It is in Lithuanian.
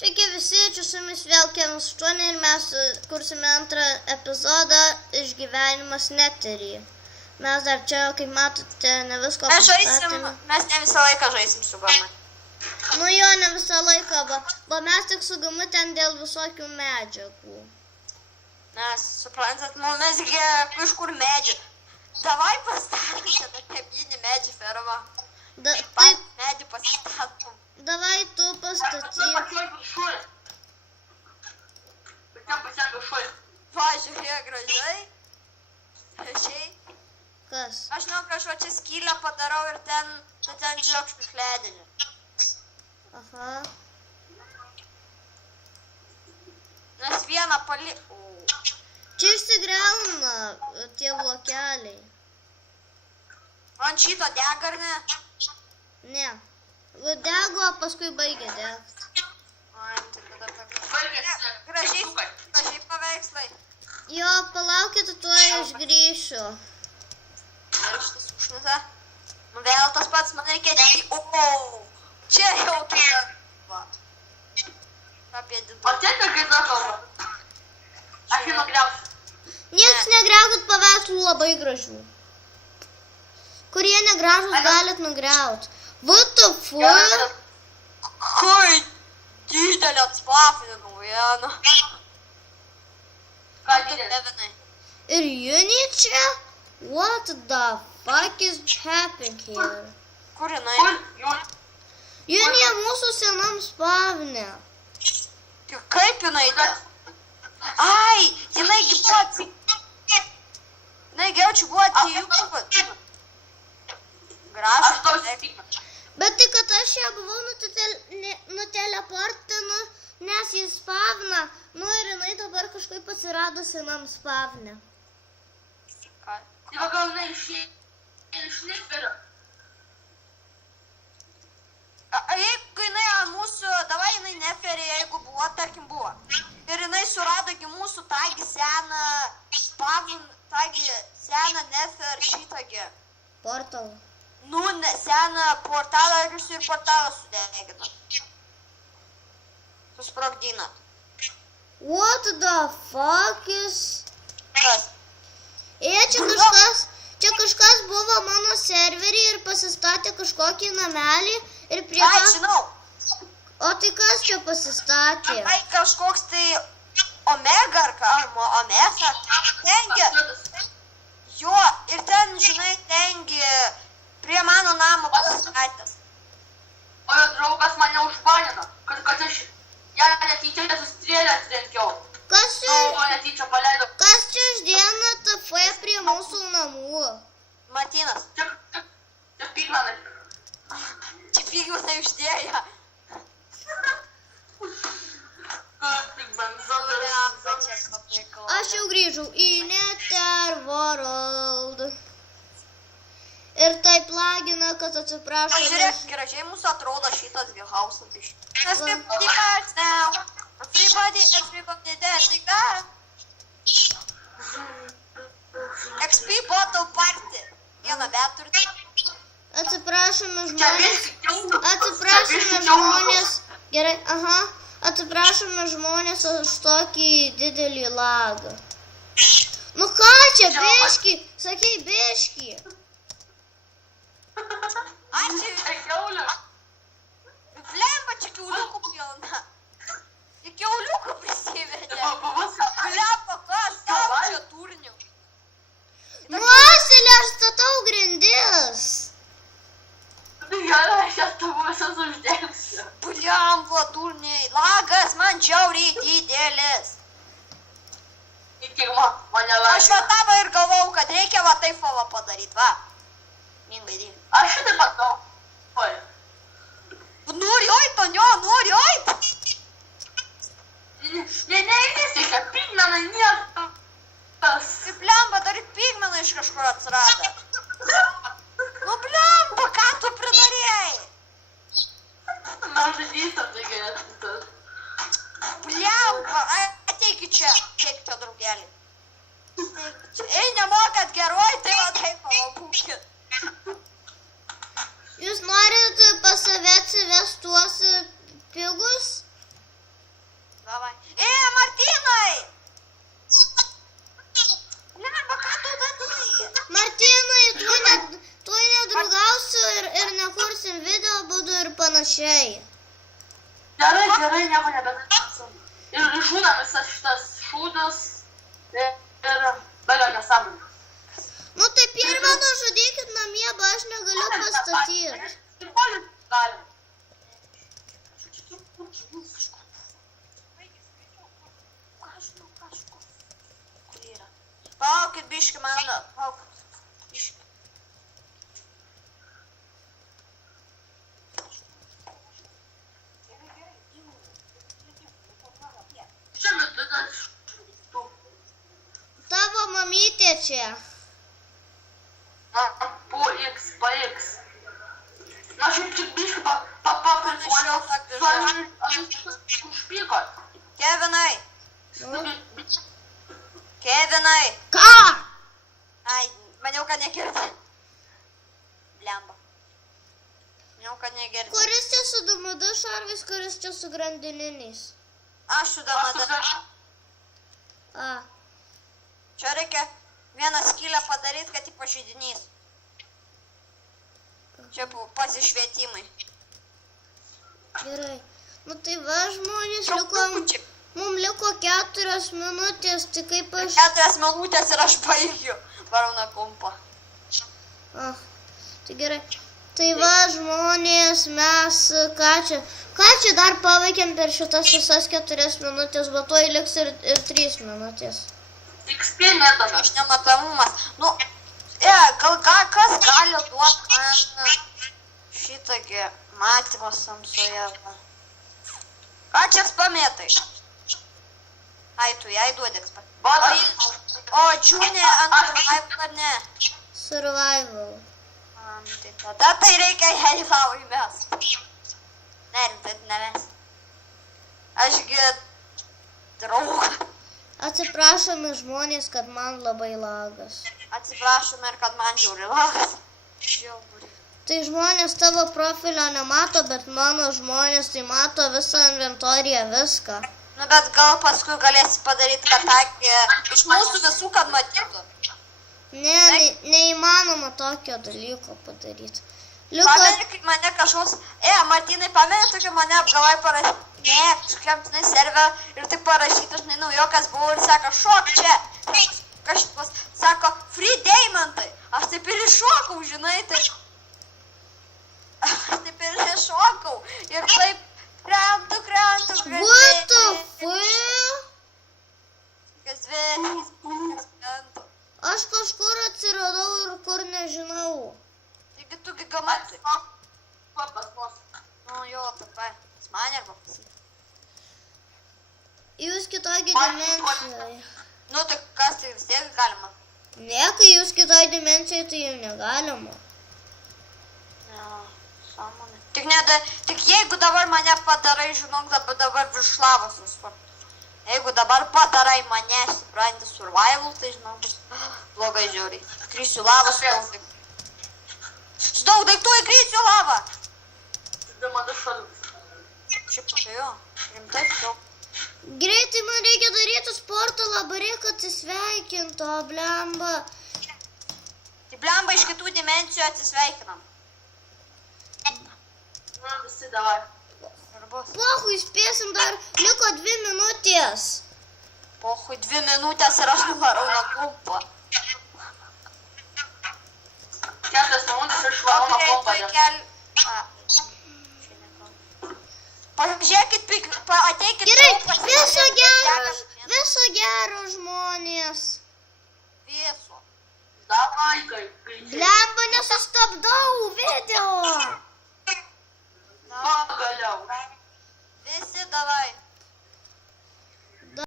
Sveiki visi, čia su jumis vėl Kevinas 8 ir mes kursime antrą epizodą Išgyvenimas neteryje. Mes dar čia, kaip matote, ne visko pastatėme. Mes ne visą laiką žaisim su Gama. Nu jo, ne visą laiką, bet mes tik su Gamu ten dėl visokių medžiagų. Nes, suprantat, mes iš kur medžių. Davai pastatykite tokia mini medžių ferma. Taip, medį pasistatom. Davai tu pastatyk. Va, žiūrėk, gražiai. Gražiai. Kas? Aš žinau, kažko čia skylę padarau ir ten žiūrėk špikledinį. Aha. Nes vieną Čia išsigriauna tie blokeliai. Ant šito dega ar ne? Ne. Dego, paskui baigė degti. Ai, tai tada gražiai paveikslai. Jo, palaukit, tuoj aš grįšiu. Ir šitas užmeta. Nu vėl tas pats, man reikia čia jau tai va. Apie didu. O čia tai kaip kalba? Aš jį nugriausiu. Niekas negriaukit paveikslų labai gražių. Kurie negražus galit nugriauti. What the fuck? Kai didelė atspafinė vieną. Ką didelė? Ir Juni čia? What the fuck is happening here? Kur jinai? Juni mūsų senam spavne. Kaip jinai ta? Ai, jinai buvo Jinai geriau čia buvo atėjų. Aš tau įsitikinau. Bet tai, kad aš ją buvau nuteleportinu, nes jis spavna, nu ir jinai dabar kažkaip atsirado senam spavne. Ką? Tai va gal jinai išneferio. Jeigu jinai ant mūsų, davai jinai neferė, jeigu buvo, tarkim buvo. Ir jinai surado mūsų tagi seną spavn, tagi seną nefer šitągi. Portalą. Nu, seną portalą ir jūs ir portalą sudegino. Susprogdino. What the fuck is... Kas? Čia kažkas buvo mano serverį ir pasistatė kažkokį namelį ir prie Ai, žinau. O tai kas čia pasistatė? Ai, kažkoks tai Omega ar ką, Omesa. Tengi. Jo, ir ten, žinai, tengi prie mano namo pasistatęs. O jo draugas mane užbanino, kad aš ją netyčia sustrėlęs trenkiau. Kas čia išdėna TF prie mūsų namų? Martynas. Čia pigmenai. Čia pigmenai uždėjo. Aš jau grįžau į Netherworld. Ir taip lagina, kad atsiprašau. Žiūrėk, gražiai mūsų atrodo šitas hausas iš. Everybody now. Everybody dancing now. XP bottle party. Vieną beturtį. Atsiprašome žmonės. Gerai, aha. Atsiprašome žmonės už tokį didelį lagą. Nu ką čia, biški? Sakei, biški. Ačiū. Blemba, čia kiauliukų pilna. Į kiauliukų prisivedė. Blemba, kas tau čia turnių? Nu, Asilė, aš statau grindis. Gerai, aš jas tavo visas uždėsiu. Blemba, turniai. Lagas man žiauriai didelis. Įtikma, mane laimė. Aš va tavo ir galvau, kad reikia va taip va padaryti, va. Mingai dėl. Aš šitą patau. Oi. Nori oit, nori oit. Neįsisėkia, pigmenai niekas. Blemba, dar ir pigmenai iš kažkur atsirado. Nu blemba, ką tu pridarėjai? Man žadysta tai geresnis. Blemba, ateikit čia draugelį. Ei, nemokat geroj, tai va taip pabūkit. Jūs norit pas save atsivest tuos pigus? Gerai, nieko nebedarysim. Ir išžūdam visas šitas šūdus ir belio nesąmonė. Nu tai pirmą nužudykit namie, bet aš negaliu pastatyti. Ir polis galim. Palaukit, biški, man... Palaukit, biški. Čia vidudas šitų. Tavo mamytė čia. Na, po X. Na, šiaip tik biški papirkuoliau. Užpyko. Kevinai. Kevinai. Ką? Ai, maniau, kad negirdi. Blemba. Maniau, kad negirdi. Kuris čia su DMD šarvais, kuris čia su grandininiais? Aš su DMD. A. Čia reikia vieną skylę padaryti, kad į pažydinys. Čia pasišvietimai. Gerai. Nu tai va, žmonės, mums liko 4 minutės, tai kaip aš... 4 minutės ir aš baigiu. Varau na kompą. Tai gerai. Tai va, žmonės, mes ką čia dar paveikėm per šitas visas 4 minutės, bet tuoj liks ir 3 minutės. XP metodas. Aš nematomumas. Nu, kas gali duoti man šitągi matymą samsoje. Ką čia ekspametai? Ai, tu jai duodi ekspametai. O džiūnė ant survival ar ne? Survival. Tai tada tai reikia heivau įmest. Ne, rimtai nemes. Ašgi draugas. Atsiprašome žmonės, kad man labai lagas. Atsiprašome ir kad man žiūri lagas. Žiauburi. Tai žmonės tavo profilio nemato, bet mano žmonės tai mato visą inventoriją, viską. Nu, bet gal paskui galėsi padaryti, kad iš mūsų visų, kad matytų. Ne, neįmanoma tokio dalyko padaryti. Pameni, kaip mane kažkoks... Martynai, pameni, tokia mane apgalai parašyti. Ne, kažkiam tenai serve ir taip parašyti, žinai, naujokas buvau ir sako, šok čia. Kažkas sako, free deimantai. Aš taip ir iššokau, žinai, taip. Aš taip ir iššokau. Ir taip krentu. What the fuck? Kas krentu. Aš kažkur atsiradau ir kur nežinau. Taigi tu gigamatai. Pas mus. Nu jo, taip. Man arba pasakyti. Jūs kitoj dimensijoj. Nu, tai kas tai vis tiek galima? Ne, kai jūs kitoj dimensijoj, tai jau negalima. Ne, sąmonė. Tik jeigu dabar mane padarai, žinok, dabar virš lavos visur. Jeigu dabar padarai mane, supranti, survival, tai žinok, blogai žiūri. Krysiu lavos, su daug daiktų įkrysiu lavą. Dama šalis. Šiaip tai jo, rimtai daug. Greitai man reikia daryti sportą, labai reikia atsisveikinti, o blemba. Tai blemba iš kitų dimensijų atsisveikinam. Na, visi davai. Pohui, spėsim dar, liko 2 minutės. Pohui, 2 minutės ir aš nuvarau nuo kompą. 4 minutės ir švarau nuo kompą. Pažiūrėkit, ateikit. Gerai, viso gero žmonės. Viso. Davai, kai. Blemba, nesustok.